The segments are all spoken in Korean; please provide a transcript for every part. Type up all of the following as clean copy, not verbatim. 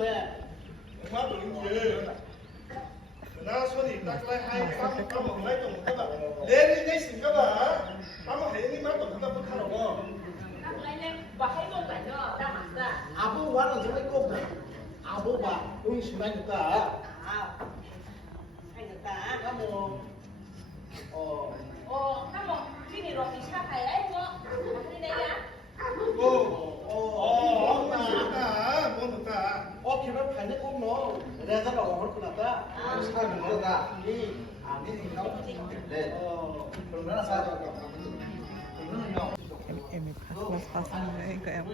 lẹ má tụi gì nó số điện tắt lại hai có một lấy tổng các bạn để đi cái gì các bạn có một hệ đi má tổng các bạn không được không và hay luôn phải cho đa mặt ra 아부 와는 저기 꼭 아부 봐 여기 심하니까 hay được ta 나뭐 các một khi này rồi thì sao thầy đấy không đi đây á 걔는 반대 꼭 넣어 내가 어머니 끝났다 사는 거가 아니 네 그러면 사줘 그러면요 em pas-pasan ke em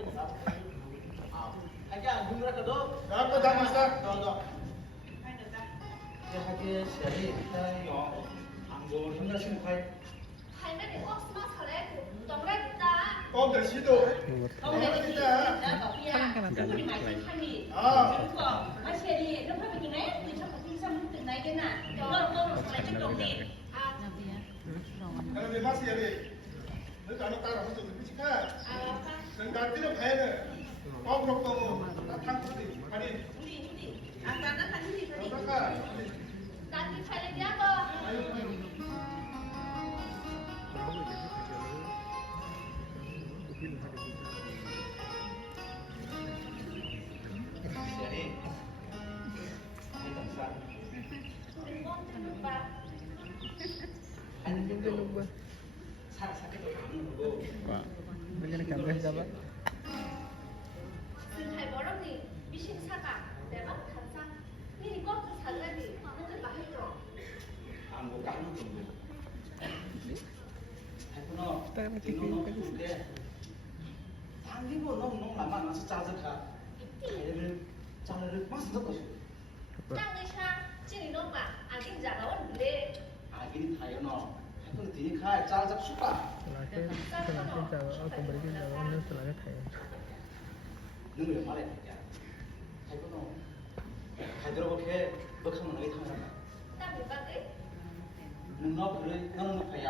aja anh ra cái đó có đang mà sao rồi cái seri cái nhỏ hàng đồ chúng ta xin khoai thầy mới để ốc smart thầy tổng đấy ta con để xí đồ không để cái gì đã bảo bia đừng có đi mày xin khăn đi đúng không mà xe đi nó phải bị này từ trong cái xong từ này cái nào nó lại trên đồng đi cái gì mà xe đi nếu cả nó ta làm được cái gì khác đừng đặt cái nó phải này con không có thằng cái gì anh đi anh ta nó thành cái gì rồi nó cả ta đi phải lên giá cơ anh chúng tôi luôn quên bây giờ cảm ơn các bạn thầy bảo rằng gì 미신 사과 내가 감사 니 이거 살라니 너는 맛있어 안 가는 정도 tới mà cái gì 당기고 너무 나만 나서 짜증가 얘를 짜르르 막 쓰고 싶어 땅을 사 찐이 너무 안 긴장 나온 근데 아기는 다요너 하여튼 뒤니까 짜증 슈파 setelah chào aku beri chào anh setelah thầy 능을 말해 하여튼 가들어볼게 뻑하면 너희 타잖아 ta bị bác ấy 능너 그래 너는 높아야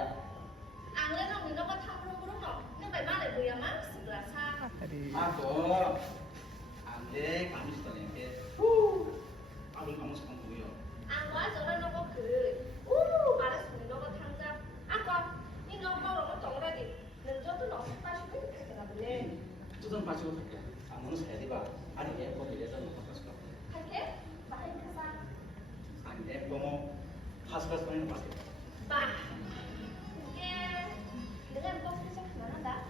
ăn lên nó mình nó có thăm luôn đúng không nhưng phải mang lại bùi má sự là xa tadi 아고 안돼 감이 있다네 아들 감이 있다는 거예요 ăn quá rồi nó có cứ mà nó xuống nó có tham gia con nhưng nó bao nó tổng ra thì đừng cho tôi nó ta xuống cái là vấn đề 뜯은 빠지고 갈게 아무는 사야 돼봐 아니 예뻐 이래서 못 바꿨을까 thay thế và anh tham gia 아니 예뻐 뭐 파스가 소리는 봤어 và cái đừng ăn con chắc nó đã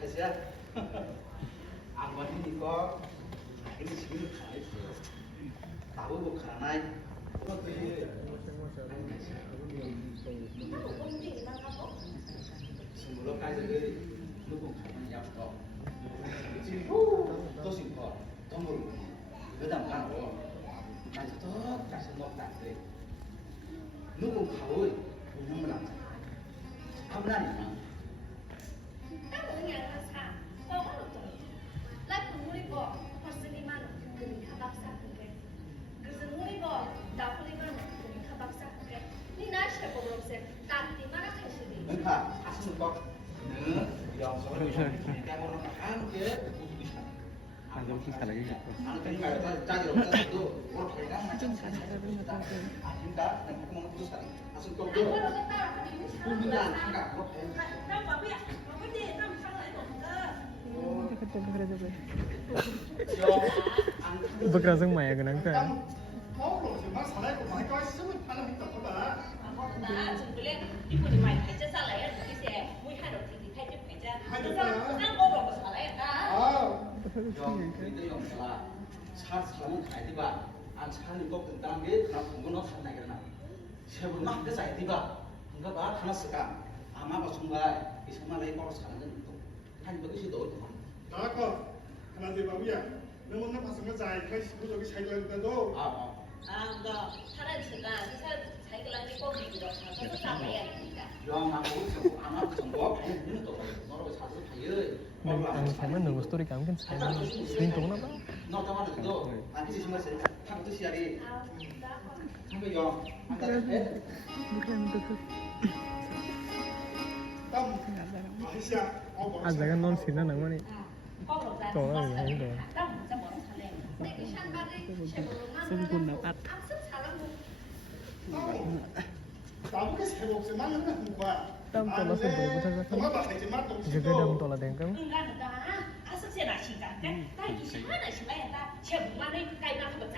다시야 안 받으니까 아기는 지금 가만히 있어 나보고 가나이 nó cũng công trình mà nó có 스물까지 누구 가면 약도 또 싶어 또 모르고 여담 가고 나서 또 다시 먹다 그래 누구 가고 우는 안 아무나니까 các người nhà là sao có một tuổi lại cùng mua đi bỏ hoặc sự đi mang từ mình khá bác sát của cái cứ dừng mua đi bỏ đào mua đi mang từ mình khá bác sát của cái ni nói sẽ có một sẽ tạm thì mà nó thành sự đi 능카 하시는 거 영성을 깨보는 거 함께 à giống như là cái gì 안 그러니까 짜지 없어도 뭘 배가 좀 아닌가 내가 먹는 거 사리 하신 거 anh có đâu cái ta là cái gì sao 우리가 là 안 sao 생각 뭐 배. đâu bảo biết nó cái gì nó sao lại tổng cơ kita bekerja juga 안 bekerja maya cái nắng trời 먹으러 지금 막 살아있고 많이 가 있으면 하나 있다 보다 đã dừng cái lên đi của thì mày phải chân ra lại cái xe mũi hai đầu thì thay chân phải chân ăn cô đồ của sở lại ta 영 우리도 영사라 사람은 가야 돼봐 안 차는 거 끝난 게 그나 공부 너 살나 그러나 세분 막 그래서 야 돼봐 뭔가 봐 하나 쓰까 아마 봐 순간 이 정말 내 거로 사는 건 한 번씩 넣을 거 나가 하나 돼봐 우야 너 오늘 봤은 거 잘, 그 저기 잘 걸려도 너 사람 제가 사람 자기가 라니 꼭 이기로 가서 싸워야 되니까 영하고 아마 정보 아니면 또 너로 사서 다요 yang sama nunggu story kamu kan sama sering tuh kenapa 너 tamar 너 nanti sih semua sih kan itu siari sampai yo angkat bukan tuh tâm Malaysia à giờ kan non sini nang mana con đồ ra Trời ơi, nó đúng rồi. đâu ra bọn nó lên 내기 샨바리 쉐보로만 Sungguh dapat. 암습 사람은 나보게 새롭게 만나는 거야. Tam tola sebelum kita 정말 하지만 또 juga dam tola dengkang. 응가는 다 아습세나 시간 나 이시하나 시바야다 쉐보만의 까이나 한번 잘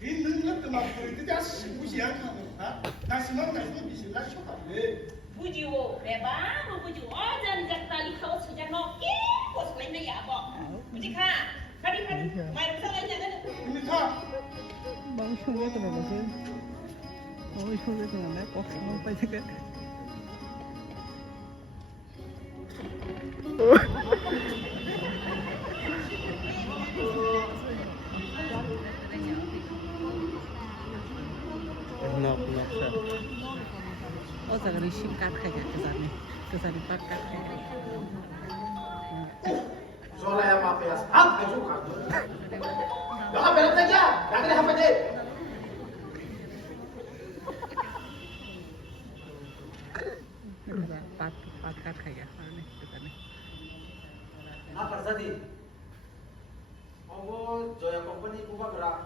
있는 것도만 그때 무시한 거야. 다시만 다시 비실라 쇼가 왜? 부지오 매방 부지오 어전 작다리 카오 수장노 예 고스레네 야보 부지카 가리 마이 살아냐는 그러니까 Bang Shungnya kena bahasa. Oh, Shungnya kena naik kok sama apa juga. Enak biasa. Oh, sagari singkat kayak kesannya pakat kayak. Soalnya apa ya? Apa juga? Jangan berat aja. Jangan apa deh. Pakat kayak aneh kesannya. Apa tadi? Oh, Joya Company kuba gerak.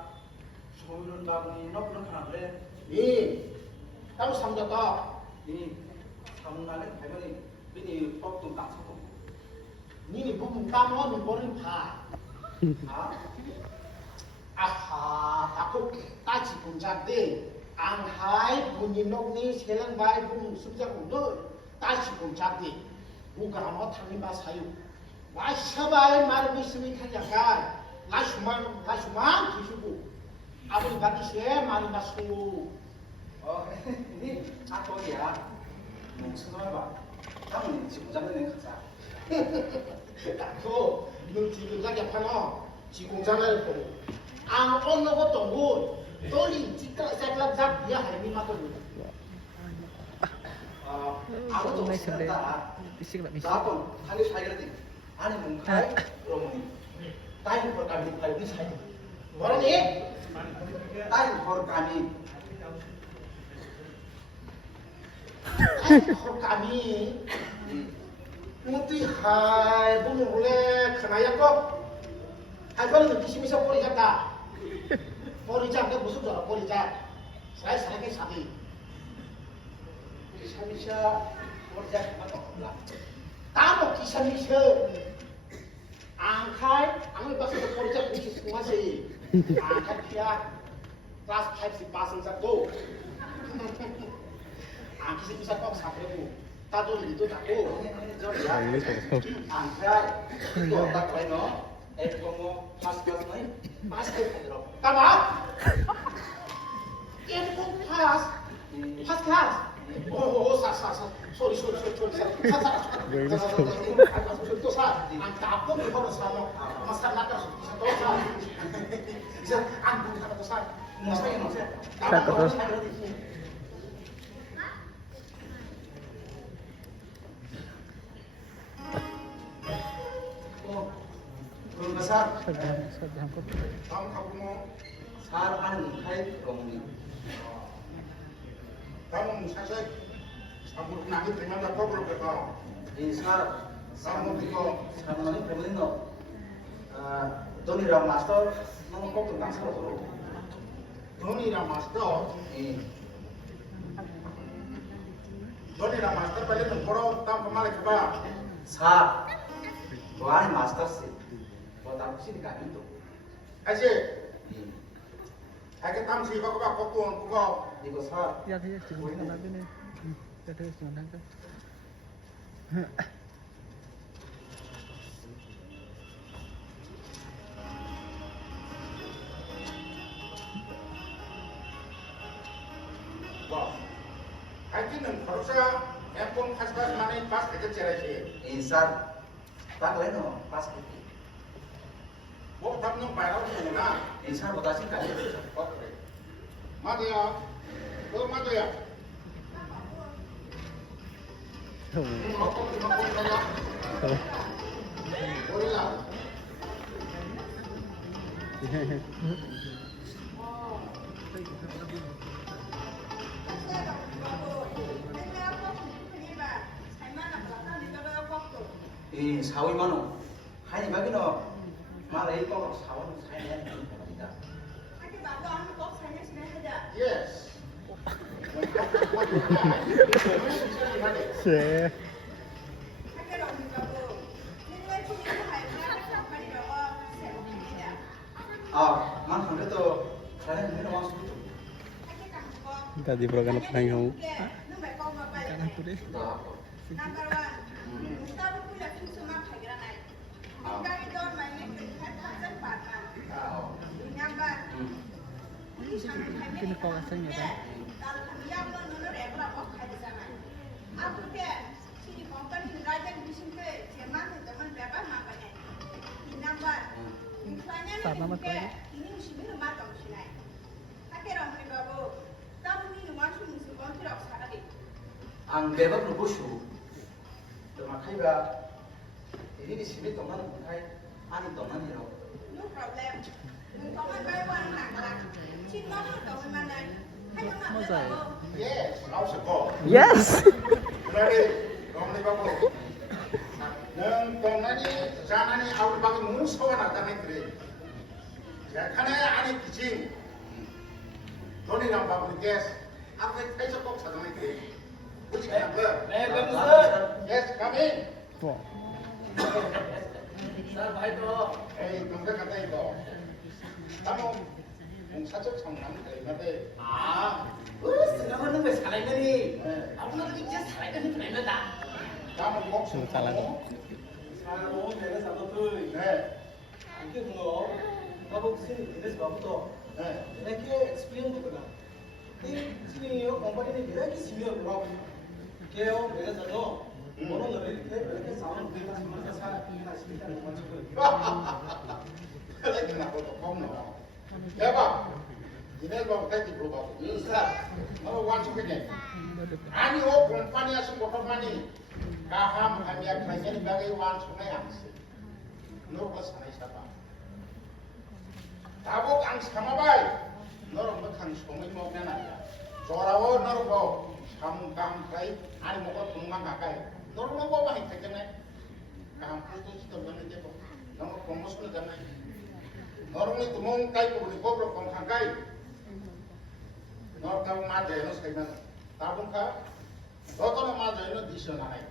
Soalnya kami nak kenapa deh? 이 따로 삼졌다. Ini kamu nanya kayak mana? Ini waktu tak cukup. 니니 부분 까먹는 버린 파. Ah, 아하, 아고 따지 본자인데 앙하이 본인옥니 세랑바이 부분 습자고도 따지 본자인데 누가 뭐 당연히 사유. 와셔바이 말을 있으면 타냐가 라슈만 드시고 아버지 받으시에 많이 마시고 oh ini aku ya. Mau sekolah apa? Kamu 지금 잡는 가자. 그 눈치를 파나 지공장을 보고 안 얻는 것도 없고 떨리 찌까 싹락 잡이야 할미 맞거든. 아무도 May sabi. 없었다. Bisik tak bisik. Tapon, kali saya ngerti. Ani mungkai, romoni. Tayo for kami tayo ni saya. 뭐라니? Tayo for kami. 감히 어떻게 하이 보면 원래 그나야 거 할거는 느끼시면서 버리자다. 버리자 그 무슨 줄 알아? 버리자. 살게 사기. Bisa kerja apa enggak? 따먹기 샤미셔 앙칼 앙을 봐서 버리자 그렇게 승하시 앙칼 피야 클래스 80 빠승 잡고 앙키스 비사 꼭 사버리고 따도 리도 잡고 Ini kok. Angkai, tuh tak lain no. Kamu pas kios nih. 마스크 들어 따마 얘는 꼭 파스 파스 클래스 오 사사사 소리 또사 안 따고 그거는 사노 마스크 나가서 또사 이제 안 보고 가도 사 Masanya no sih. Satu terus. Oh, belum besar. Sedang kok. 다음 가보면 Sar angkai romoni. 다음은 사실 아무로 나기 되면 다 거꾸로 가서 Insar, 다음은 이거 sama nih family no. Tony Ram Master, nong kok tentang solo. 돈이랑 마스터 돈이랑 마스터 빨리 좀 보러 다음 그만에 가봐 Sa, tuan master sih. Buat aku sih dikasih itu. 아시 아게 땀 시바 그봐 거꾸로 그거 Iku sa, Ya, ya, jangan kan lagi nih. Ya, terus jangan kan. 뭐 하여튼은 바로사 엠폰 파스타스만에 파스 대접제라시 insar. Tak lain no, pas itu. 뭐 답는 바라고 되나 Insar buat sih kan itu. Kok keren. 맞아요 너 맞아요 Tuh. 먹고 가자 Tuh. 몰라 Sawi mano. Hanya bagi no. Malah itu kalau sawan saya kita. Yes. Se. Man hande to kare ne no wasu to. Tadi program apa yang kamu? Kan aku deh. Kini kau rasanya kan? Sama mas lagi. Ang beba proposal to makaiba ini di sini teman kai ani teman hero. Yes. Laos ko. Yes. Ready. Romli babu. Nang tongani janani awal bagi musuh na tanai kre. Yakane ani kicing. Toni nang babu gas. Apa kaisa kok tanai kre. Which number? Yes, come in. Wow. Sir, bhai to. Hey, tunggu kata itu. Kamu saja 장난 그런데 생각하는 거 살아있더니 아무나 이제 살아있더니 그랬다. kamu kok Salah. 사람 내가 잡았더니 네. 이게 뭐 나도 무슨 이래서 봐부터 네. 이렇게 익스피리언스 거나 이 시니어 컴퍼니는 이렇게 시니어 뭐라고 개요 내가 저도 뭐는 이렇게 사람 우리가 정말 살아있는 시니어를 가지고 Kaya kenapa kok kamu no? Coba. Ini bawa tadi bro bawa. Kalau wancu begini. Ani oh kompani asal kotor mani. Kaham kami akan jadi bagai wancu na yang. Nur pas sana siapa? Tabuk ang sama bay. Nur makan semua mau kena ya. Sorawo nur bawa. Kamu kai. Ani mau kau tunggang kakai. Nur mau bawa nih kena. Kaham putus itu mana dia bawa. Nur promosi na jangan. Normally tumong kai ko ni ko kong hangkai. Nor ka ma de no sai na. Tabung ka. Doto no ma de no disyo na nai.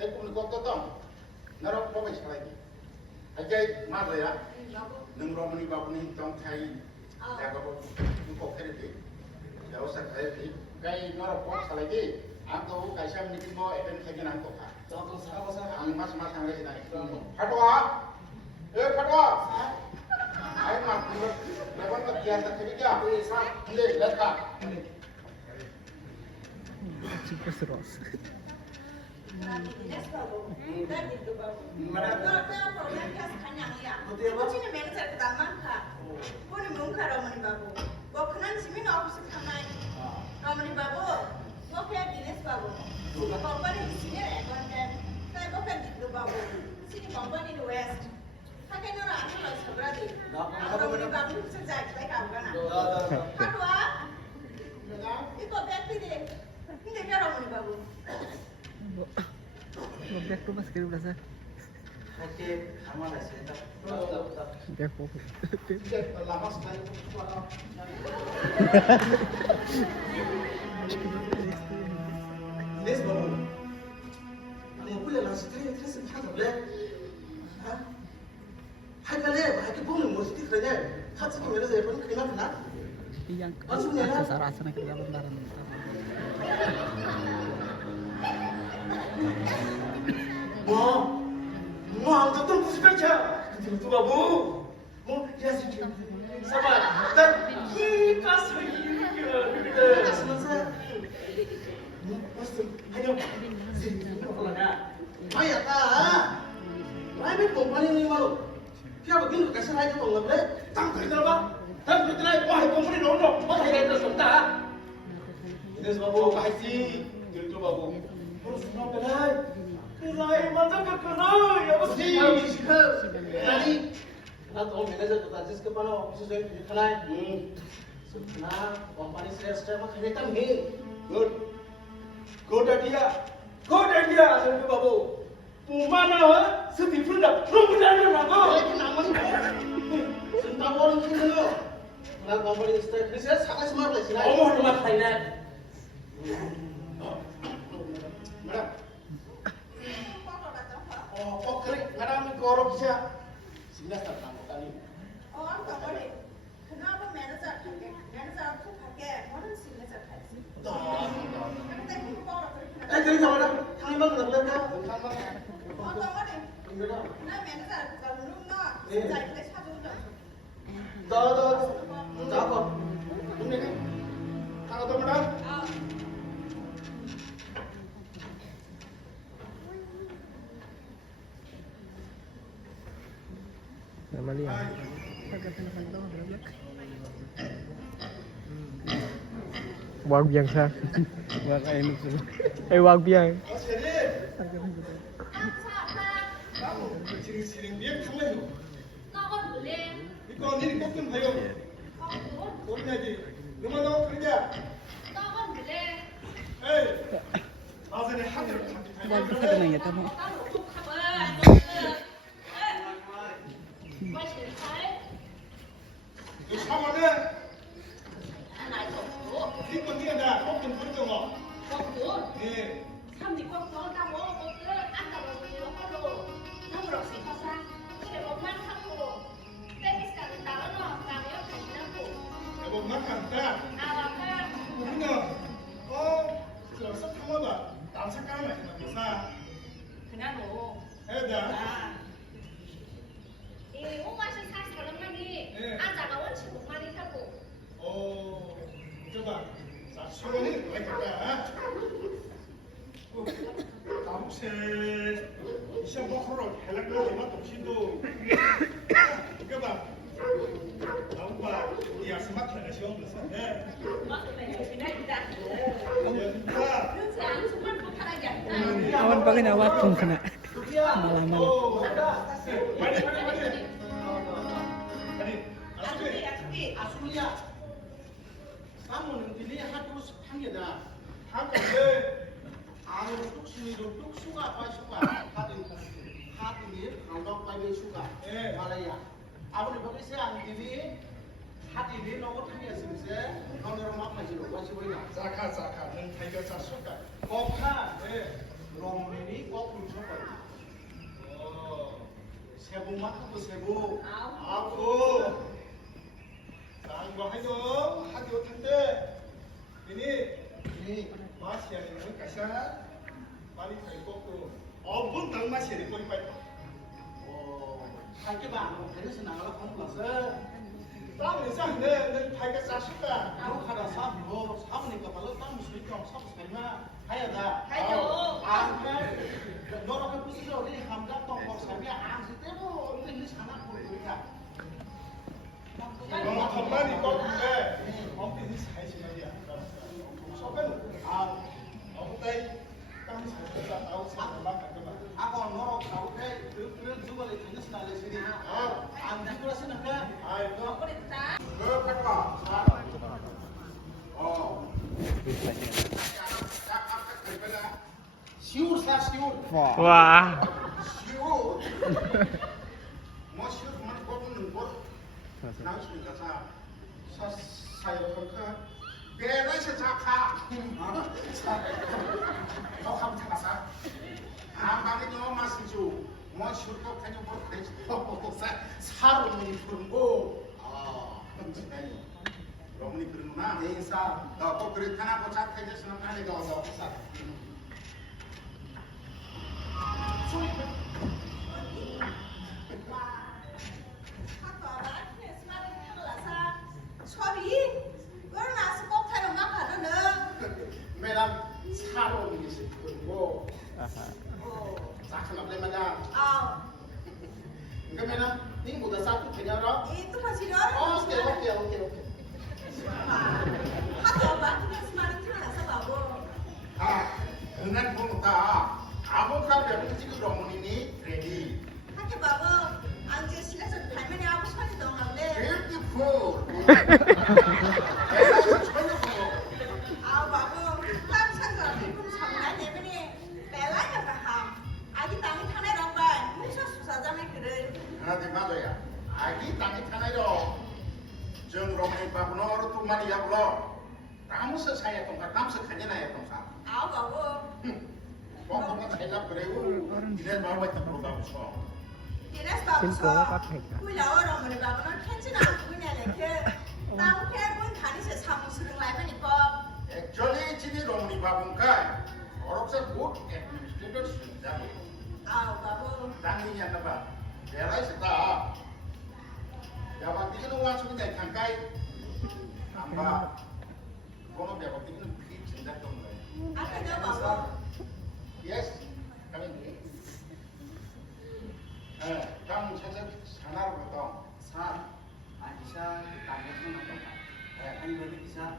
Te ko ni ko to to. Naro ko ba sai ki. Ajai ma de ya. Nung ro mani ba ni tong kai. Ya ko ko kere ki. Ya usa kai ki. Kai naro ko sai ki. Ang to kai sam ni ki mo eten khai ki nang to ka. 저도 살아보자. Ang mas mas ang le nai. Fatwa. Fatwa. Ayo mak, lepas kerjaan terkejut, ini lekat. Super seros. Back to mas kiri belas. 할게 가만 있으니까. Back to. Lama sekali. Ines babu. Ani kuya langsung terus apa boleh? Hah? Hai kalian, hai kita pun mesti kerja. Hati kita merasa apa ni kena kena. Yang sesara sana kerja benaran. Mau angkat tu pusing kerja. Itu babu. Mau ya sih. Sabar. Dan kita sendiri. Selesai. Pasti. Ayo. Ayo tak. Private company ni malu. Kaya begini kasih lagi tu nggak boleh. Tangkap kita apa? Tangkap kita lagi. Wah, company nono. Wah, kita itu sudah. Ini babu kasih. Itu babu. Terus kenapa lagi? Kelahi mata kekerahi, apa sih? Tadi, kita tahu manajer kita just kepala office saya kelahi. Nah, company share mah kita mungkin. Good idea. Good idea, Sir Babu. Pumana ha, sedih pun dah. Belum berani nak. Lagi nama ni. Sentang orang sini lo. 나 거버리 스타일 그래서 사가지 말라 지나. 어머 그만 타이네. madam. Oh kali madam ni korok bisa. Sini tak tahu kali. Jadi sama madam, thang bang nak lem dah. Thang bang. Ini dah. Dah. Dah kok. Ini ni. Thang atau madam? Nama dia. Wang biang sa. Wag ay nuk sila. Ay wang biang. Siring dia kemana? 나가 볼래? Ikaw ni kau kan bayo. Kau ni aje. Nama kau kerja. 나가 볼래? Hey. Asal ni hadir. Wag sa kanang yata mo. Tu sama ni. Ni kau ni ada. Kau kan kerja mo. Eh. Kau makan tak? Mana? Oh, kalau sah kamu dah. Tak sah kamu macam mana? Eh dah. Oh, coba. Suruh ni baik tak? Kamu siapa bawa helak ni lima tu coba. Tahu bah, dia semakin ada siapa besar. Awan pa ginawa kung kana. Malaman. Aslinya. Kamu nanti ni harus panggil dah. Hati tuk sini tuk suka apa suka. Hati ni kalau panggil suka. Malaya. Aku ni bagi saya ini hati ni nomor tanya sini saya. Nomor rumah macam tu macam mana? Zakat. Nanti panggil saya suka. Kau kan? Nomor ini kau pun suka. Oh. Sebu mak tu sebu. Aku. Tangguh itu hati tante. Ini masih ada yang kasar. Balik ke kau. Oh pun tahu masih ada kau lipat. Oh. Hai bang, ini senang kalau kamulasar. Tahu ni sah ni hai kasar suka. Kamu kada sah bro. Kamu ni kepala kamu mesti kau sah sekali mah. Hai ada. Hai jo. Angka. Dorang ke pusing dorang ni hamzah tongkol sampai angsi temu. Ini sana pun kita. Kalau kembali kau mungkin ini saya sendiri. Sopan, aku tadi kami sudah tahu siapa makan kemana. Aku norok tahu terus juga lagi jenis nasi sini. Anda pula sih nak? Ayo. Berapa? Oh. Siur. Wah. Siur. Mau siur mana kau pun nunggu. Nah, sudah saya lakukan. Beres saja. Kau kamu cakap apa? Bagi nyawa masih tu. Mau syurga kan yang berkes. Sarung ni perlu. Rom ni perlu na. Desa. Kau beri tanah kau cakap kerja senang kali kau bawa besar. Madam, sarung ni seperti Sakit nak beli mana? Enggak madam, ni muda satu punya orang. Itu masih ada. Okey. Dengan pun tak. Aku kan dah mesti ke rumah ini ready. Beautiful. Nanti mana ya? Agi tangi tanai dong. जों रमाय बाबुनो तुम माने याबलो तामु से साया तुमका ताम से खाने ना या तुमसा आओ बाबू बहुत तुमका साया करेऊ इधर मार बाई तक बाबू सो Dinas babu Sin so ko pakai ka. kui lao ro mane babu no khen china kui ne le ke ta bu ke kun khani se samu sung lai mani ko actually चिनी रोमनी बाबू का और अक्सर good administrator जाने आओ बाबू 당연히 한다 봐. 내가 있었다. 야, 막 이거는 와 소리 내 가까이. 안 봐. 그거는 내가 이거는 비 진짜 좀 거야. ata jo babu Yes. Kami ini. Kamu saja sanar betul. 산, 아 기사 당겨서 나온다. 아니 그 기사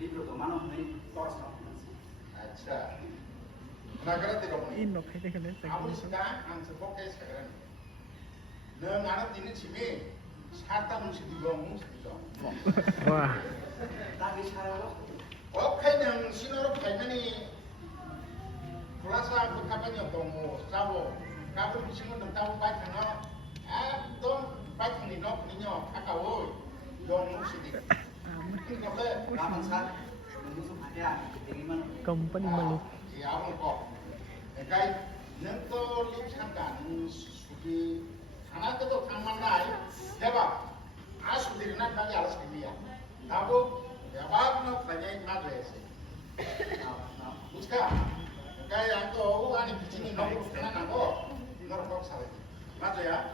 이거 더 많은 분이 떨어져. Acha. Nagara tidak boleh. In loh kayak kalian Aku segini. sekarang angsa fokus sekarang. Nengarat ini cimi. Sarta mesti digong, mesti digong. Wah. 딱 기사로 Oke, yang sinoro kainani kulasa kapan yang tomo sabo kabel bisingon dong tahu baik kano dong baik kini no kininya kakao dong musik ini boleh 남은 산 무슨 말이야? 되기만 Company malik. ya aku kok kai nento lip sangan sugi karena itu taman lain ya pak asli nak bagi alas kini ya tahu ya pak no banyak madres Buska, kaya ang ani bikin nomor kena nangko, nomor kok salah. Mata ya,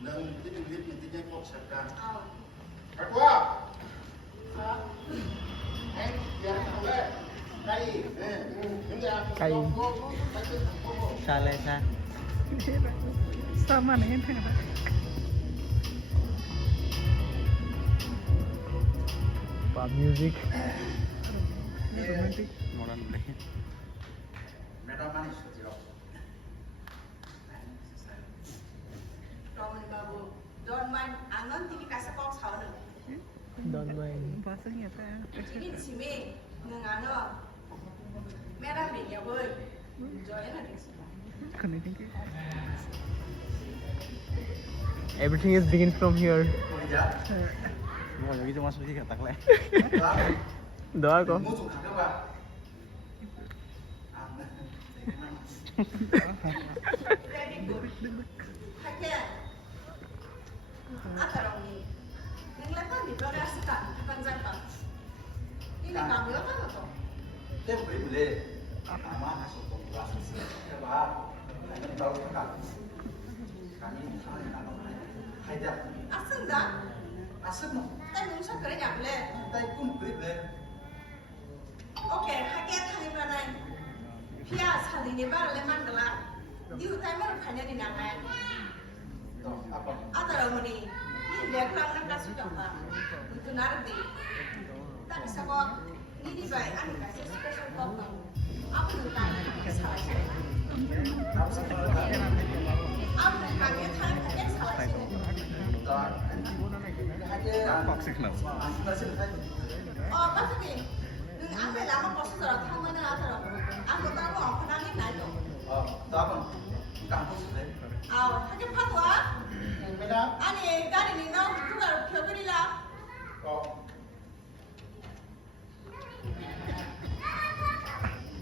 nang bikin intinya kok sedang. ao Kedua, biar boleh, kai, ini aku Kai. Saleh san. Sama nih kan. Pop music. Romantic. Mereka manis sih ro mane babu don man anon tiki kasa kok chao ne Don't mind. Bahasanya apa? ini chime nang ano mera me ya boy joy na dis Kan ini kan. Everything is begin from here. Ya. Mau lagi cuma suci kata kle. Doa ko. Musuh kagak pak. very good hakya ata ro ni nang la kan di ba ga sa kan jang pa ini kamu ya kan to Dia beli beli. Ama masuk ke kelas. Ya pak. Ini tahu kan? Kami kami nama Haidar. aseng da Asal no. ta nung sa kare ya ble Kita ikut beli beli. oke hakya thani ba nai pia sali ni ba le man dala diu tai mer khanya ni nang ai Tuh apa? ata ro ni ni le klang na ka su ta pa itu nar di ta bisa ko ni di bai an ka se special ko ko apa nu ta ni sa shi apa ka ke thai ka ke sa shi Tuh. Aja. Kok sih kenapa? Masih ada. oh ba sa ni nung an bai la ma ko su ra thang ma na ata ro an ko ta ko ko na ni na yo Oh, tuh apa? Kampus deh. ao hakya phatwa Beda, 아니 딸이 니나 누가 펴버리라 kok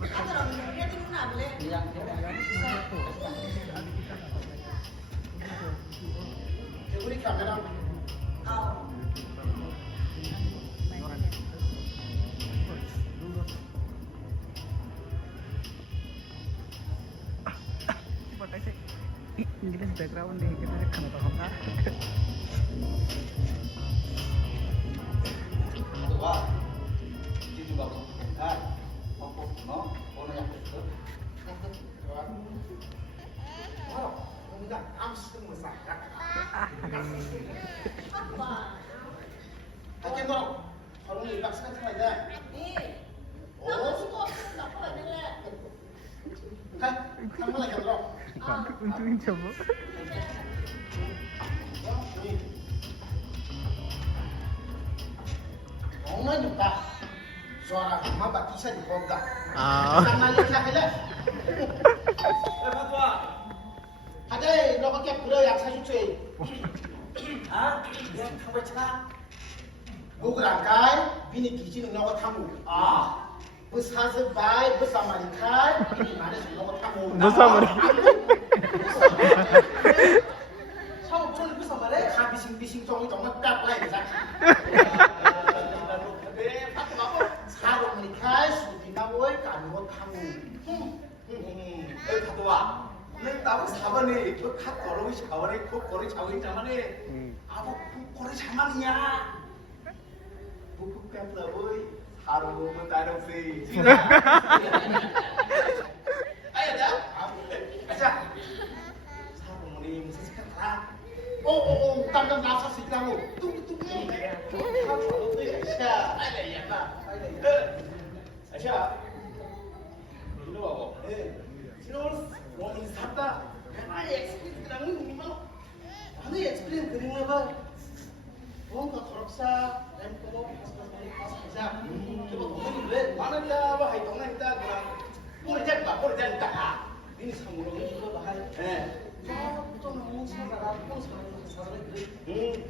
아들아 우리 애들 누나 볼래 Yang Kuri kamera, 아우 Pakai sih. English background deh kita kena paham lah. kedua, itu juga kan, apa no, ono yang itu. wow, enggak langsung masak. 아빠 Akin dong, kalau ini paksa kan aja. 니 나도 수고 없으면 나빠야 될래 Kan, kamu lagi dong. Untukin coba. Ngomong juga. Suara mama bak bisa dibongkar. Ah. Jangan lihat aja. Ada lo kok kira yang saya cuci. 아, 그냥 타고 차. Bugrangkai, bini kicin nong tamu. 아, Besar baik, besar marikai, bini mana nong tamu. Besar 샤워 부르는 그 사말에 Kha bising trong trong nó cắt lại ra. 네, 밖에 와보. Sao marikai, suti na woi, cả nong tamu. 여기 갔다 와. 내 나보고 4번에 그 카 걸어오고 4번에 그 거리 자고 있자마네. 아뭐 거리 자만이냐? 부부 깜다 보이. 하루 뭐 다른 피. 아야다. 아자. 사모님 무슨 생각하라? Oh, tandang nasa si kamu. 뚝뚝. 하루 또 아샤. 아이다 야나. 아이다. 아샤. 이리 와봐. 예. 지금 뭐 인사다. 아니 엑스피리언스 나는 뭐 아니 엑스피리언스 그림나 봐. 뭔가 걸었어. 램코 파스파스니 파스파자. 그거 돈이 왜 많은다 뭐 하이 동네다 그냥. 꼬리자 봐 꼬리자 다. 니 상으로 이거 봐. 예. 또 너무 살아가 또 살아가 그래.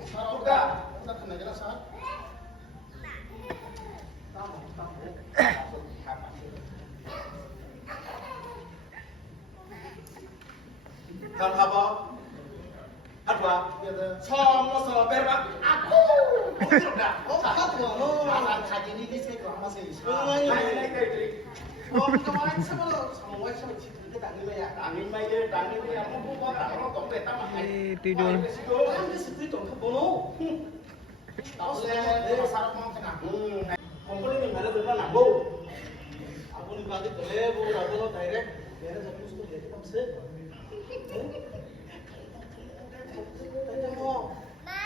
Sarauka, kita kena jelas sah. Kan apa? Apa? Sama berak aku. Udah. Oh, satu no. Masalah kaji ini dia saya kurang masih. Oh, kemarin sama cerita tanggung ya. Tanggung aja, tanggung ya. Mau buat apa? Tong beta mah. Tidur. Kan di situ tong kebono. Tahu saya masalah mau kena. Komponi ni mana tu kan aku. Aku ni bagi telebu, aku lo direct. Biar saya terus tu dia kita mesti.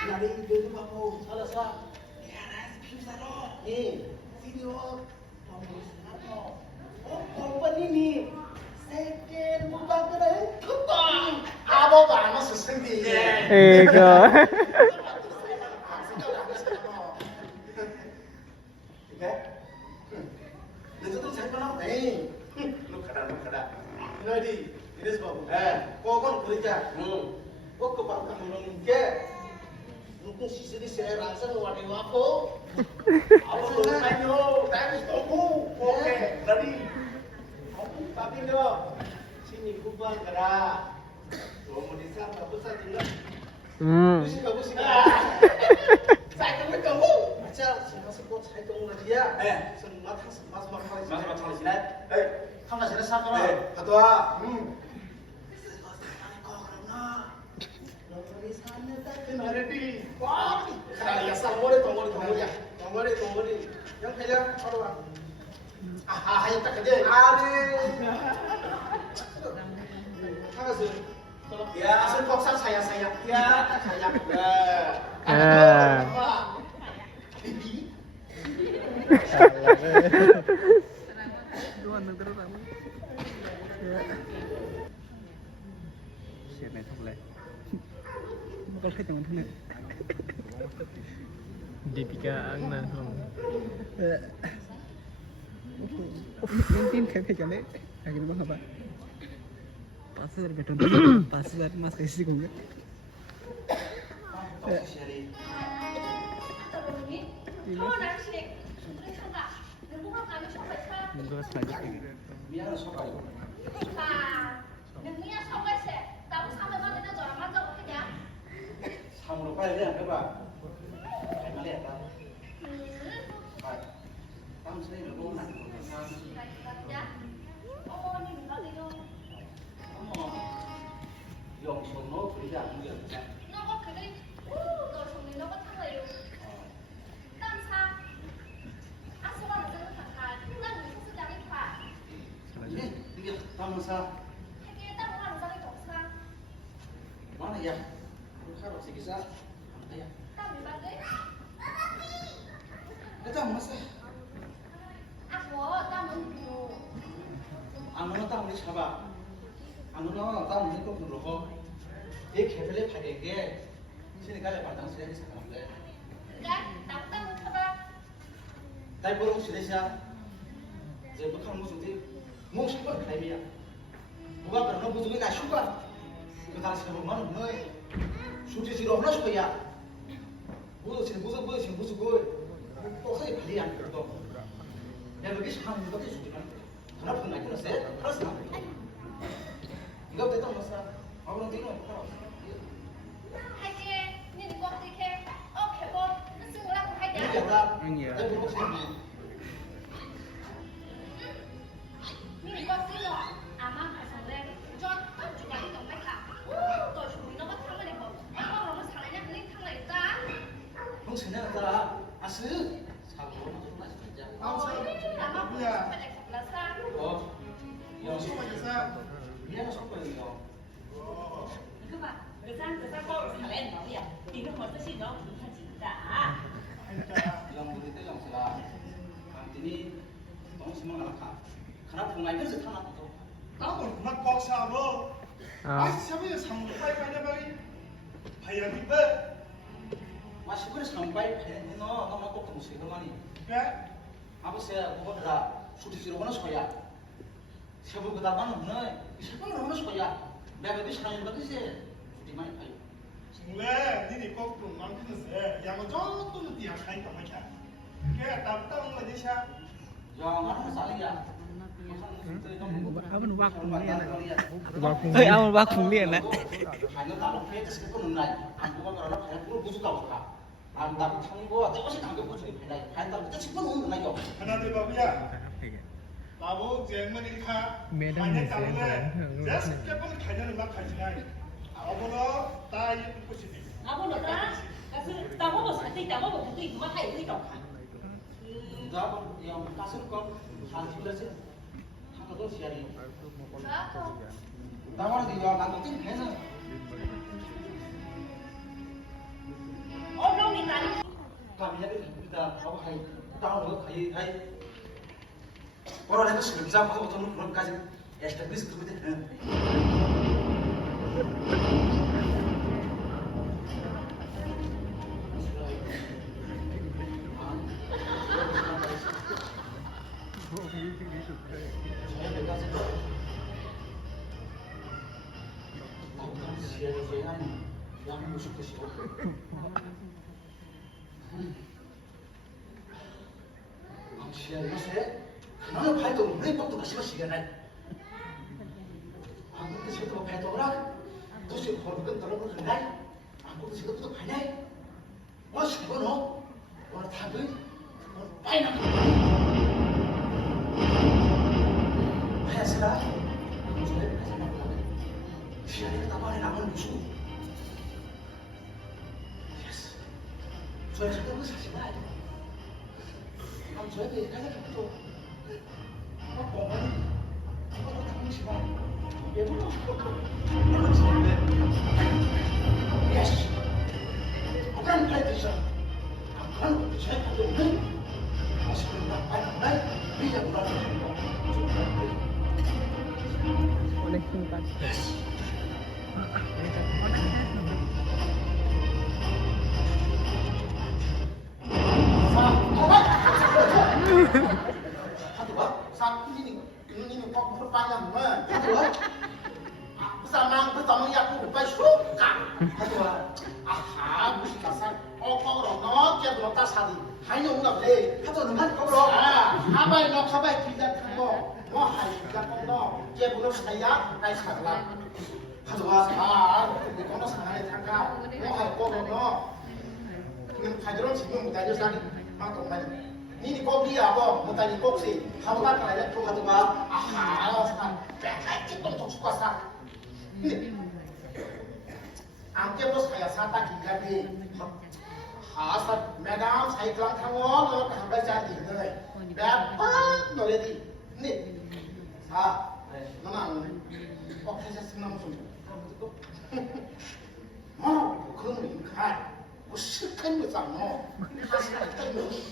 Nari video aku salah salah. Ya, bisa lo. Video. Oh, komponi ni. Second mubang kena tutang. Abo ba masih sendiri. Eka. Itu tuh saya pernah. Lu kada. Nadi, ini sebab. Kau kan kerja. Kau kebanyakan ngomongin ke. Mungkin sisi di saya rasa nuwadi wapo. Apa tuh ayo, tapi tunggu. Oke, nadi. Aku tapi do. Sini kubang kada. Kau mau disam aku saya tinggal. Sini bagus sini. Saya kamu kamu. Baca masuk kau saya tunggu dia. Semua mas mas sini. Kamu sudah sah kalau. Ketua. Wah, kaya salmore tongori. Yang kaya apa? Ah, ayo tak kerja. Apa sih? Ya, asal koksan saya. Ya. Bibi. Dua nang terus kamu. Shit này thật lệ. Bakal kita teman-teman. Deepika ang nahong. Tim kayak chale. Akhirnya bang apa? 5,000 beton. 5,000 mas isi kong. Kamu nanti mereka nggak, nunggu kami sampai sekarang. Menurut selanjutnya. Biar sokai. Nah, nunggunya sampai se, tapi sampai mana dia jualan mana pokoknya. Samuro kaya dia apa? Kaya mana ya? Kamu sini lu nak. Ya, oh ini nggak itu. Yang sono kerja dia. Nunggu kiri, 너 정리 너무 타고요. 땀사, 아스만 저는 다가, 땀 무슨 장이 파. Ini kamu sa. 하기에 땀 하는 장이 독사. Mana ya? Lu harus sikisa. Ya. 땀 이반데? Kita masa. 아고 땀은 요. 아무나 땀 우리 잡아. 아무나 땀 우리 거 부르고. 이 개별의 파괴게 신이가래 발당시에 사람들. 그러니까 땀은 타봐. 날 보러 시대시야. 이제 북한 무슨지 뭐 슈퍼 타임이야. 누가 그러는 무슨이 나 슈퍼. 그 당시에 보면 너희 수지지로 하나 슈퍼야. 무슨 또 사이 발이 안 들어. 내가 여기 사는 거 계속 주면 하나 푼 나기는 세. 알았어. 이거 됐다 먹었어. 아무런 데는 없다. hai chị em nhìn đi con đi khe ok con nó xưng là của hai 이게 nhà 다 Anh nhớ. 내가 먹었어. nhìn đi con xưng rồi à mang phải sống lên cho tất chủ nhà đi tổng bách cả tôi chủ nó bắt thắng lại một em con nó sáng lại nhá lên thắng lại ta 형 생각했다. 아스. 사고 좀 맛있자 là mong phải lại là sao 형 소마자 미안해 섞어요. các bạn người ta cô thằng em nói gì à thì nó còn cái gì đó thì thật chỉ đã 형 우리 때 영세가 감진이 너무 심하다. 가나 풍랑 그래서 타나 또. 나도 그만 꽉 차고 아. 아시자면 상도파이 가냐마리 파야기배 마시고는 상바이 패는 너만 꼭 무슨 그만이. 그래 아버지야 뭐가 수지지로 하나 소야. 세부 그다만 없네. 세부는 하나 소야. 내가 그 사람이 받듯이 수지 많이 파요. 정말 니네 꼭좀 남편은 양은 저것도 뒤에 가니까 말이야 그래 답답한 거 되샤 형 하나 살이야. Abang wak pun lian lah. Ơi, ông bác cũng liền đấy. hanya kalau kayak kesepakatan nai, aku kan kalau kayak pun butuh kau kah. Anda tanggung gua, tapi sih tanggung butuh ini. Hanya tapi kesepakatan nai yo. 하나 더 봐보야 나보 쟁머니카 매달 만약 매달 가면 매달 제스 깨번 가냐는 막 가지나 어머나 다 예쁜 꽃이네 abo được đó tao có một sản tinh tao có một cái tinh mà thầy đi đọc hẳn Enggak, yang kasih kau hal sudah sih. Hal itu siapa ini? đó không Tawar di luar kantor tim hena. ôm đâu mình lại Kami jadi kita apa hai tahu loh hai. Orang itu sudah bisa pakai motor belum kasih establish itu betul. Yang musuh ke siapa? Siapa saya? Mana pai tu? Mana waktu kasih masih kan? Aku tu siapa pai tu orang? Tu siapa kalau bukan terlalu rendah? Aku tu siapa tu pai ni? Wah siapa no? Orang tahu? Orang pai nak? Pai sila? Aku sudah kasih nak. Siapa yang tak boleh nak musuh? 저희 지금 그 사실 아니에요. 그럼 저희들이 가장 또 어머니 그것도 당시만 예불러 예스 그런 팔듯이 그런 제가 없는 아시는 거 아니구나 이제 물어보는 거 Oleh singkat. Satu bah, satu ini kok berpanjang banget. Satu bah, bersama ya aku lupa suka. Satu bah, mesti kasar. Kok orang dia belum tas hadi. Hanya ungap le. Satu dengan kau bro. Apa yang kau kabai tidak kamu. Mau hai tidak kau dia belum saya, saya salah. Satu bah, kau nak saya tangkap. Mau hai kau 그럼 가지런 지금 못하죠 사니 막 동만이 니니 꼭이야 뭐 못하니 꼭시 하고다 가야 또 가지마 아하 사 빼까지 똥똥 죽고 사 근데 안 깨고 사야 사다 기가비 하사 매담 사이클랑 타고 너 한발 짜리 너네 매번 노래디 근데 사 너는 꼭 하셨으면 좀 뭐 그런 거 가. 뭐 실컷 못 잡노.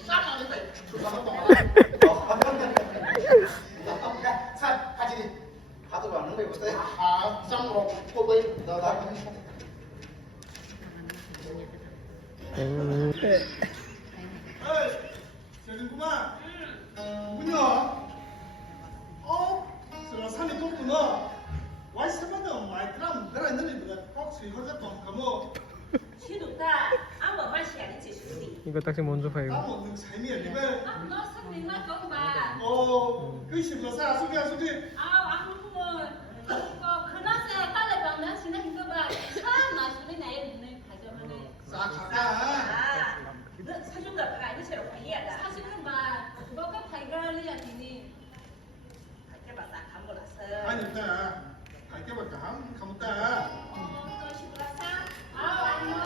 싸가는 거 조사가 또. 사 가지. 하도 안 하는 거 입었어요. 아, 짱으로 뽑아야 나. 에이 세진구만 누구냐 저 산에 떴구나 와이스마다 마이크랑 그래 있는데 꼭 수익을 잡던 가뭐 chứ được ta áo mở vai xẻ đi chỉ 이거 딱지 먼저 봐요. 나무 삶이 아니면 너 승리만 좀 봐. 그 심사사 소개야 소개. 그나서 빨리 방면 지나 이거 봐. 참 나중에 나의 눈을 가져가네. 자 가자. 너 사준다 파이 새로 파이야다. 사실은 봐. 너가 파이가 해야 되니. 할게 봐. 딱 감고라서. 아니다. 갈게 볼까? 가문다. 또 시끄러서 아니요.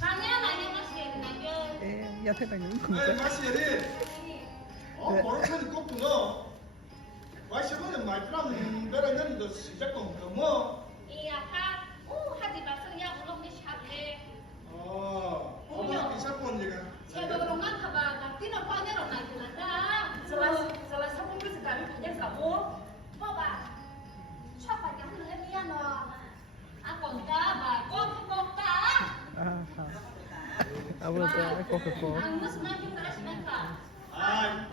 나냐 맛이 나게. 에, 야태 당연히 에이 공짜. 마시리. 버릇하는 거구나. 와이셔보는 마이크라는 베라는 거 시작도 뭐. 이 아까 오 하디 박스야 우렁이 샤블레 어머니 비싸본 얘가. 제도로만 가봐. 나 뛰는 파녀로 나기나가. 저라 사본 그릇 다음에 파녀 사고. 뭐봐 샤바게 하는 애야 너 아 건가 봐. 꼭 먹다. 아하. 아무래도 꼬꼬꼬. 안 무슨 말 힘들었으면 가.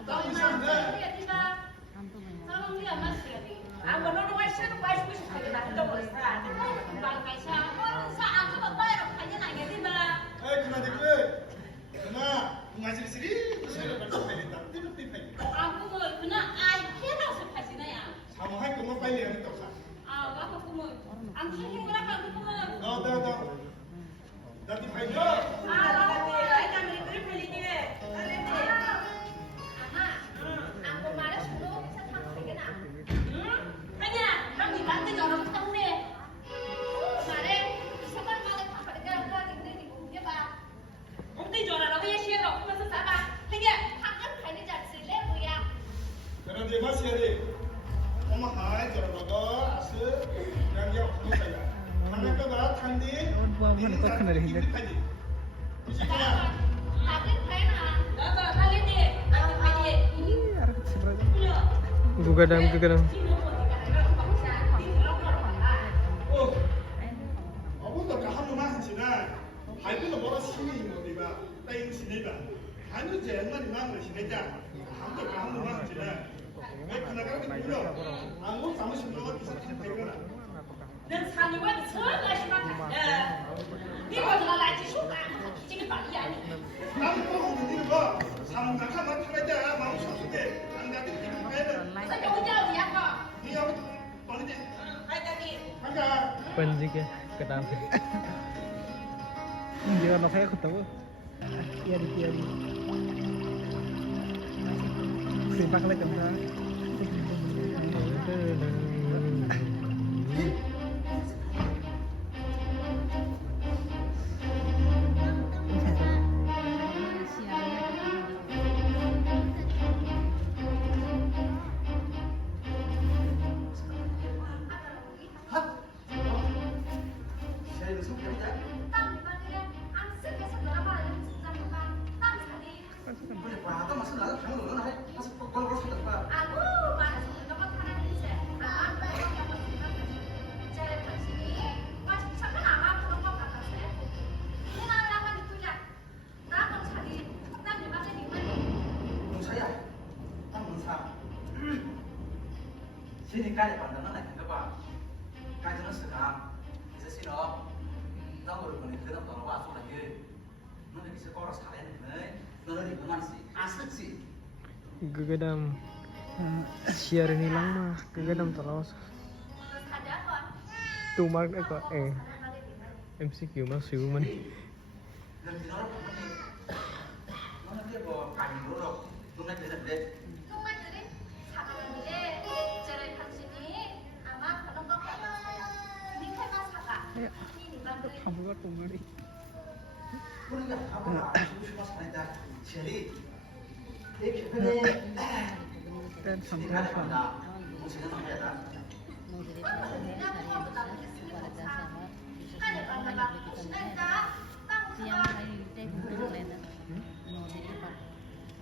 땀이 싼데. 우리가 뛰다. 사람 우리가 마셔야지. 아, 너는 왜 싫은 거 알고 싶어? 나 한번 보자. 금방 가자. 사 아까 봐요. 가냐 아니야, 디바. 에이 그나 되게. 그나 공아지리시리 소리를 받고 다닌다. 띠룩띠룩. 아, 그거 그냥 아이 캐러서 파시나야. 사모할 거면 빨리 하는 거다. 아, 와서 그거 안 키는 거라고 그거. 너. 나도 빨리. 아, 나한테 아이가 우리 팔리게. 아마 안고 말해 주로 세상 되게나 아니야, 형이 나한테 저런 똥네. 말해 세상 말에 다 그렇게 하는데 이거 봐 엉덩이 줘라. 왜 싫어? 그래서 싸봐. 되게 방금 가는 자체래 뭐야 그나 돼 마시리. 엄마 하이 저러다가 아스 양양 공사야. 하나가 탄디. 뭐하면 또 그날이 이지야. 나도 가나 나도 팔리지. 나도 팔리. 알아, 집으로. Gugadam. 아무도 가하면 하지나 할비도 뭐라 심이 뭐디가 따인 시내가 아니 제만이 나는 시내자 아무도 가하면 하지나 왜 그나가게 불러 아무 사무실 너가 기사 되거나 난 사니와 처음 시작한다. 이거 나라지 쇼가 지금 빨리 아니. 나는 또 니는 거 사무장가 막 타라자 마음 속에 안 가게 되는 거야 Sao cho cháu vậy con? 니 아무 빨리 Hai ta đi. 가가 Panji ke kedam. Giờ nó thấy không tốt. Kia đi. Xin bác lấy cầm ra. 쟤는 성격이야? tao thì bạn nghe ăn sức cái sức đó mà lên sức ra mà tao thì đi 그래 봐도 맛은 나도 당연히 너는 해 가서 걸걸 쏟았다 아고 말해서 너가 타는 이제 아 빨리 가서 제 당신이 마치 착한 아마 그런 것 같았어 누나랑 이쁘냐 나하고 자기 난 이만해 이만해 공사야 난 공사 신이까지 받는 날 그거 봐 가지는 쓰가 이제 신어 나도 이번에 그런 거 와, 소라게 너는 이제 걸어 살아야 돼 너는 이거만 쓰 아스지 Gugadam. Share ni lang mah. Gugadam terus. 사자 건 Tu mark ko MCQ mà xíu mình. lần thì nó biết vào cảnh nó rồi chúng ta thấy rằng đấy 정말들이 사과하는데 제를 당신이 아마 그런 것 같았어요 니테만 사과 이 인간들이 가부가 또 말이. 우리가 가보라 주고 싶어서 다닌다 젤리 이렇게 편해 Tên 신이 sampai 가야 apa? 된다 무슨 해야 돼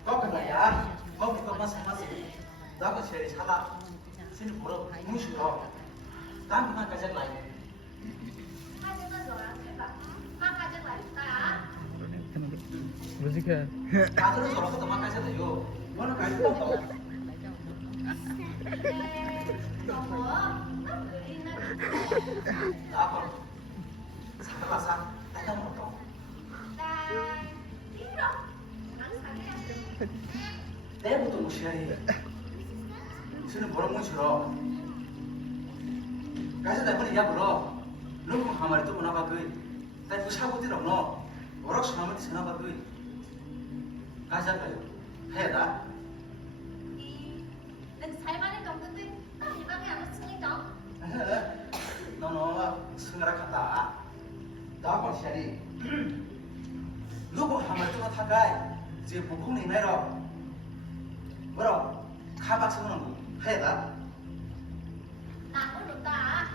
có cần này à có một con mắt đó có xe sao ba xin phụ đâu muốn sửa đâu tám mươi cái chân này Musik ya. cả thứ nó có tầm cái chân này vô nó cái chân đâu đó còn sao các bạn sao tại sao một cậu 때부터 무시하니. 저는 뭐라 뭉치러. 가서 내번에 야불어. 너무 가만히 또 보나봐 그. 나 부사고 뛰러 너. 뭐라고 전화만 전화봐 그. 가자가요. 해다. 는 살만의 정도인데 딱 이방에 안 왔으니까. 너는 승가락한다. 나하고 시야리. 누구 하면 또 타가이. 이제 부풍이 내려. 뭐라? 가박 쓰는 해다. 나 오늘다.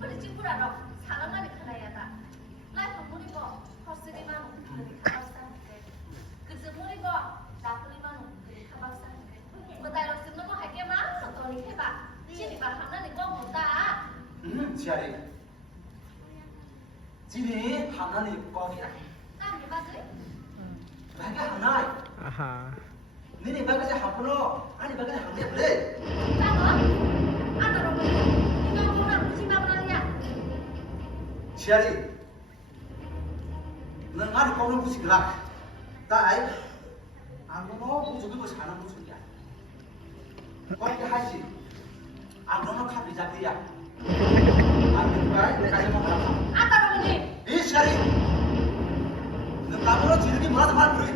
우리 친구라러 사랑하는 카라야다. 나 방문이고 허스리만 우리 가박사한테. 그저 문이고 나쁘리만 우리 가박사한테. 뭐 달러 쓰는 거 할게 많아. 너니 해봐. 지니가 하나는 거 못다. 시야리. 지니 하나는 꽝이야. 나 해봐지. 내가 하나. 아하. 너네 bagasi hampuno, ani bagasi hamde boleh. Jangan. Ada orang ini mau nak uji bangunannya. Siari, nengar kau nak uji gerak, tai, aku mau uji tu sana uji ya. Kau ni haji, aku nak kah bijak dia. Aku baik, kaya mau berapa? Ada orang ini. Siari, nengar kau jadi murah tempat beri.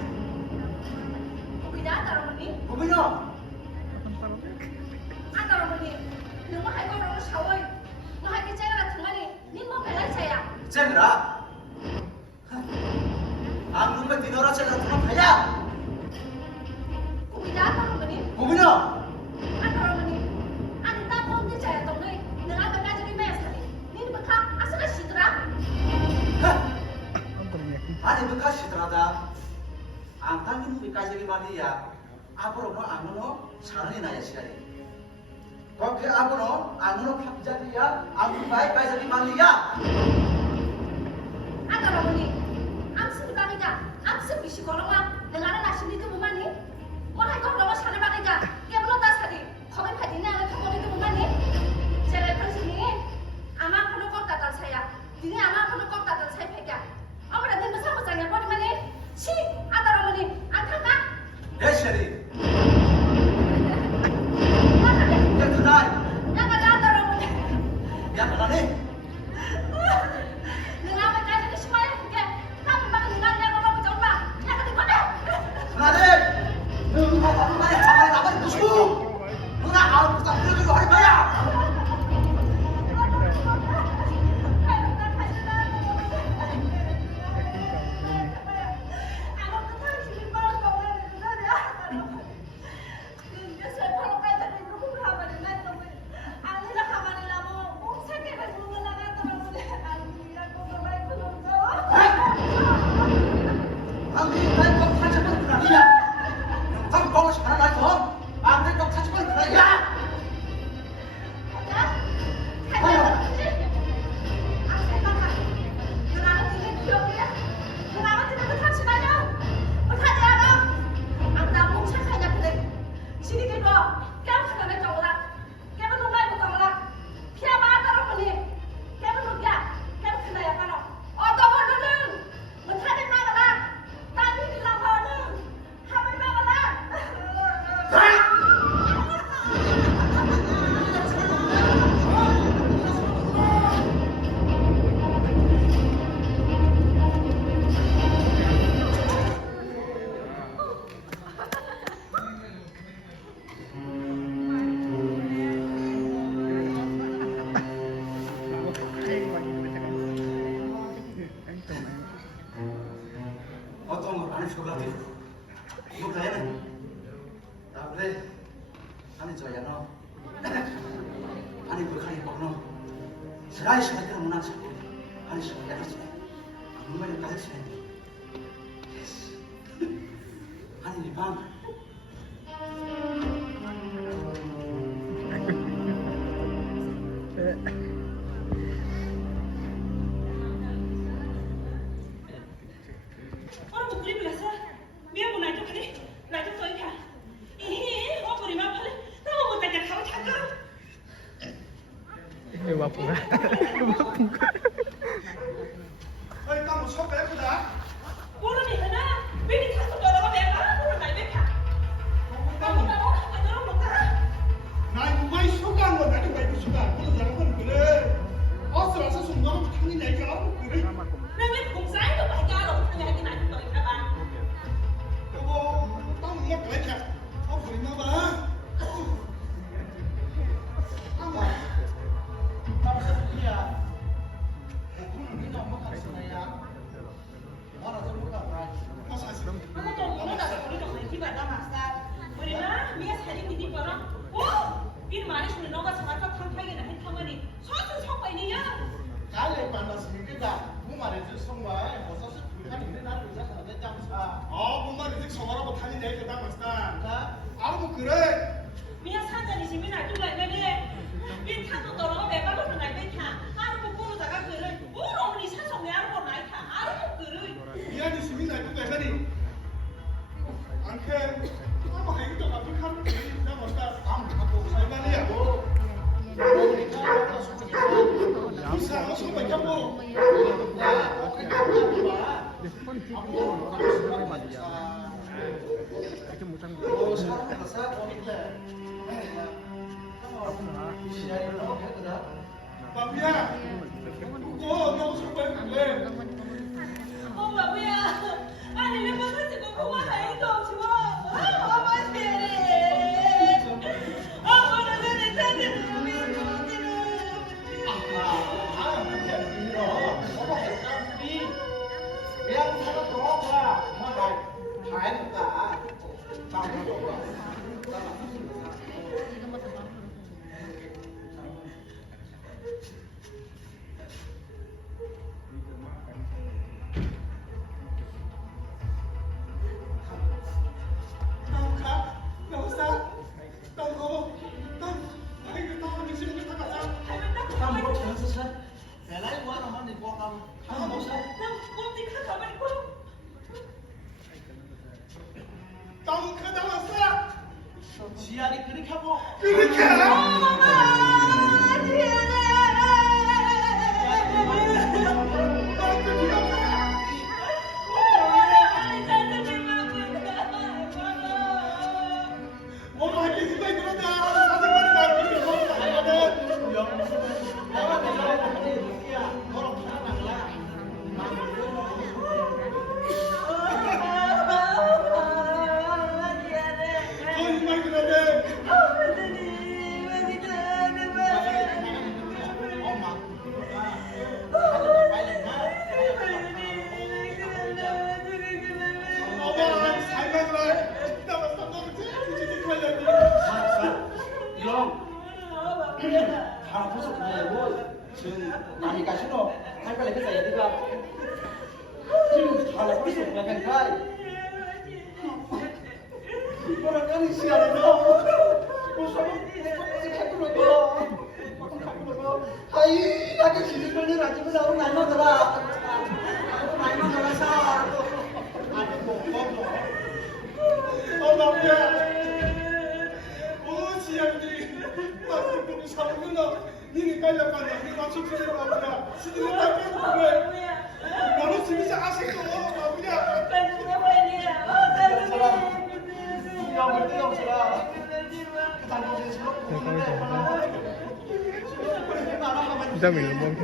Tidak ada orang ini. Bumino, Ada orang ini. Nung mau hai kau orang sawai. Mau hai kecil orang themani. Ni mau belai saya. cendera. Aku nak dinora cendera tu nak kaya. Tidak ada orang ini. Bumino. Ada orang ini. Anda tak mau dia saya tahu ni. Nung ada kerja di mana sekali. Ni bekak asal sidra. Ani bekas sitrada. Antang ini bekas jadi mati ya. Aku rono anu no sarani naya siari. Kau ke aku no anu no kap jadi ya. Aku baik baik jadi mati ya. Ada orang ini. Amsi di bagiga. Amsi bisi kolongan. Dengan ada nasi itu bumani. Mau hai kau orang sana bagiga. Dia belum tas tadi. Kau ini hadinya ada kau itu bumani. Saya lepas ini. Amak perlu kau tatal saya. Ini amak perlu kau tatal saya pegang. Apa dah dia besar besarnya kau di mana? Si, ada orang ini. Antara kah? Ya siari. Yang ada. Ya tunai. Yang ada orang ini. Ya mana ni? Dengan apa kerja ni semua yang pegang. Tapi bagi dengan yang orang mencoba. Yang ada mana? Tunai. Nunggu apa tunai? Apa yang apa itu? Nunggu aku tak perlu dulu hari bayar. Kami baik kau saja pun berani. Kami kau sekarang lagi kau. Kami kau saja pun berani. Otong ane chocolate. Ibu kaya ni. Tapi ane jaya no. Ane bukan ibu no. Serai serai kita menang sih. Ane serai aja. Aku mau yang kaya sih. Yes. Ane di bang. Orang bukuri biasa, dia mau naik tu kali, naik tu toy kan. Ini orang beri maaf kali, tahu mau tanya kau cakap. Wapura. Hei, kamu sok berapa dah? Orang ni kena, bini tak suka orang berapa, orang naik berapa. Babia, kok nggak usah banyak. Ông bảo bây giờ anh ấy lên bắt chỉ có không ai thấy đâu chứ ông bắt tiền ông có nói đến tên thì mình 지하리 그렇게 하고 그렇게 뭐로 할게 있으니까 그런데 사생활이 나한테 거짓말 그러네. 엄마 살면서 나왔어. 너무 재밌게 걸렸니? 형 다 벌써 그만하고 지금 남이 가시노 할거리 그자 얘들아 지금 다 벌써 그만하니까 뭐라 까는 시간에 너 무슨 아이 나게 지들 걸리라 지금 나오고 날 만들어 날 만들어서 아니 엄마야. 오 지양이 나도 사는구나. 니네 깔려가냐? 니 맞춰주는 거야. 시들이 다 빼고 그래. 나도 지금 아직도 마부야. 이형을 떼없어라 그 단독에서 Kita minum bom thế.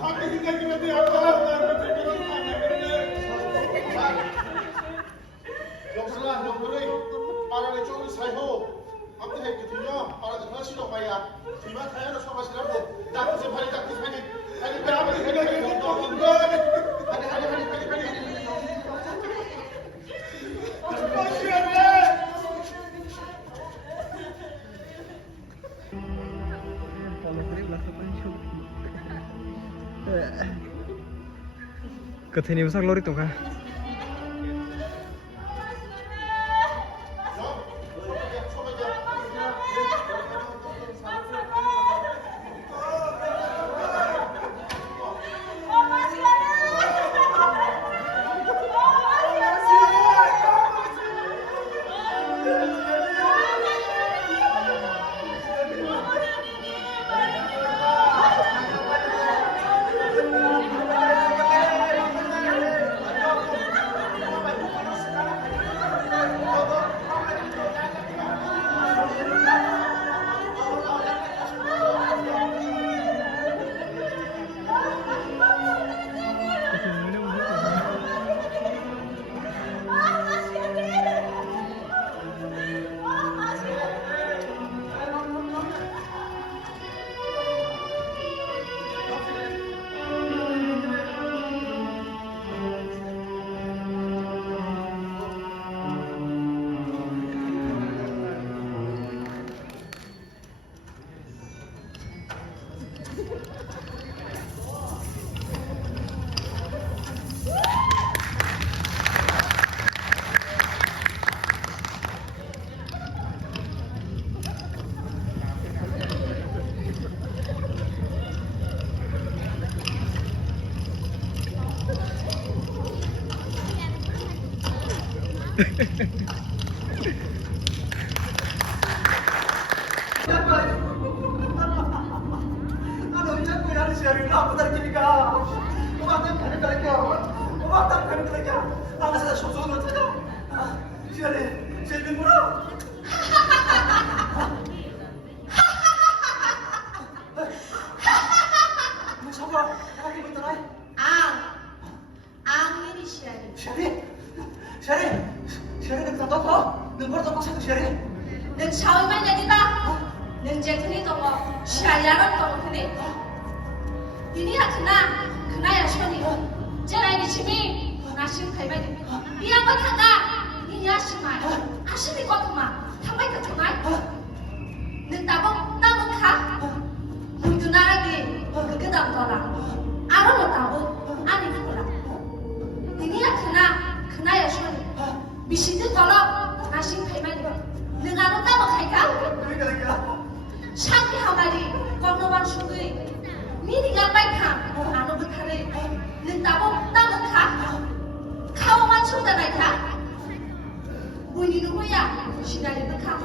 아까 생각했는데 아까 나한테 그런 거 아니야 그런데. 역시나 너희들이 빠르게 쪽을 사이호 앞에 했거든요. 빠르게 하시러 봐야 뒤만 타야로 서가시라고 딱지 팔이 딱지 팔이 아니 그 아무리 생각해도 또 뭔가 아니 Katanya besar lori tuh kah? Ano yan, kuya? Ano siya rin? Ako talaga ka. Kumakanta ka na talaga. 막 땅가는 거니까 알아서 속속은 어떡하? 시간에 제일 뭐라? 저거 나한테 뭐 있더라? 앙이 시아리. 샤리 는 너 뭐라 너 사도 샤리? 능 샤오만 야기다. 능 제트니 동어 시아리아로 동어 그네. 니니야 그나야 쇼니. 제라이 지미 나심 팔바니. 이양 바탕가 니야 심마. 아시니 거트마. 탕바이 거트마. 능 따봉 가. 무이두 나라기 그다음 더라. 알아로 따고 아니 그거라. 니니야 그나야 쇼니. 미신드 더러 나심 팔바니. 능 아는 따봉 갈까? 그러니까 샤키 하마리 건너만 슈그이 니니가 바이카 아노 부타리 능 따봉 가. 카오만 슈다 바이카 무이니 누구야 시다리 부카